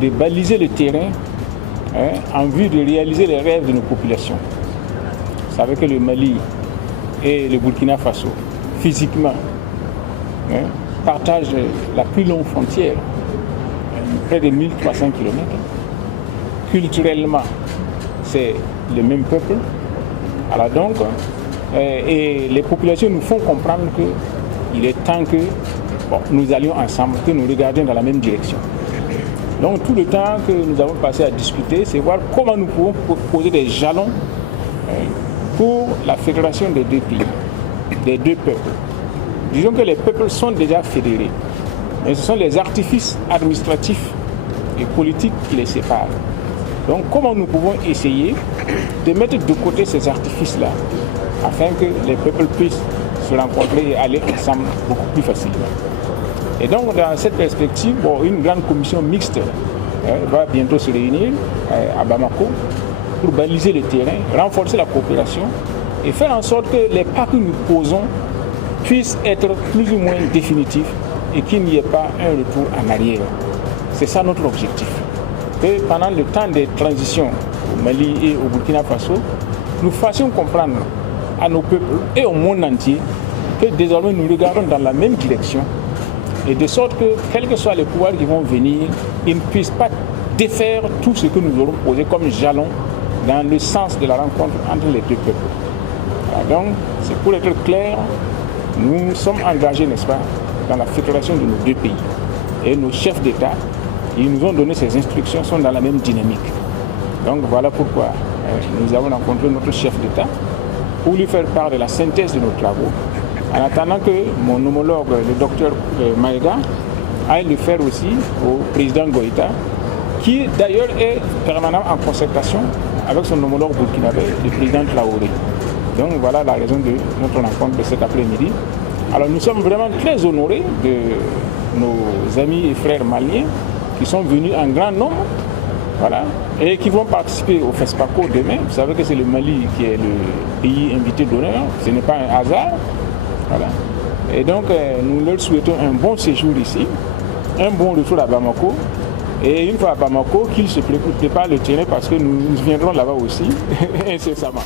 de baliser le terrain en vue de réaliser les rêves de nos populations. Vous savez que le Mali et le Burkina Faso, physiquement, partagent la plus longue frontière, près de 1300 km. Culturellement, c'est le même peuple. Alors donc, et les populations nous font comprendre qu'il est temps que nous allions ensemble, que nous regardions dans la même direction. Donc tout le temps que nous avons passé à discuter, c'est voir comment nous pouvons poser des jalons pour la fédération des deux pays, des deux peuples. Disons que les peuples sont déjà fédérés, mais ce sont les artifices administratifs et politiques qui les séparent. Donc comment nous pouvons essayer de mettre de côté ces artifices-là afin que les peuples puissent se rencontrer et aller ensemble beaucoup plus facilement. Et donc dans cette perspective, une grande commission mixte va bientôt se réunir à Bamako pour baliser le terrain, renforcer la coopération et faire en sorte que les pas que nous posons puissent être plus ou moins définitifs et qu'il n'y ait pas un retour en arrière. C'est ça notre objectif. Que pendant le temps des transitions au Mali et au Burkina Faso, nous fassions comprendre à nos peuples et au monde entier que désormais nous regardons dans la même direction et de sorte que, quels que soient les pouvoirs qui vont venir, ils ne puissent pas défaire tout ce que nous aurons posé comme jalon dans le sens de la rencontre entre les deux peuples. Alors donc, c'est pour être clair, nous sommes engagés, n'est-ce pas, dans la fédération de nos deux pays. Et nos chefs d'État, ils nous ont donné ces instructions, sont dans la même dynamique. Donc voilà pourquoi nous avons rencontré notre chef d'État pour lui faire part de la synthèse de nos travaux, en attendant que mon homologue, le docteur Maïga, aille le faire aussi au président Goïta, qui d'ailleurs est permanent en concertation avec son homologue burkinabé, le président Traoré. Donc voilà la raison de notre rencontre de cet après-midi. Alors nous sommes vraiment très honorés de nos amis et frères maliens qui sont venus en grand nombre, voilà, et qui vont participer au FESPACO demain. Vous savez que c'est le Mali qui est le pays invité d'honneur, ce n'est pas un hasard. Voilà. Et donc nous leur souhaitons un bon séjour ici, un bon retour à Bamako, et une fois à Bamako, qu'ils se préparent le terrain parce que nous viendrons là-bas aussi incessamment.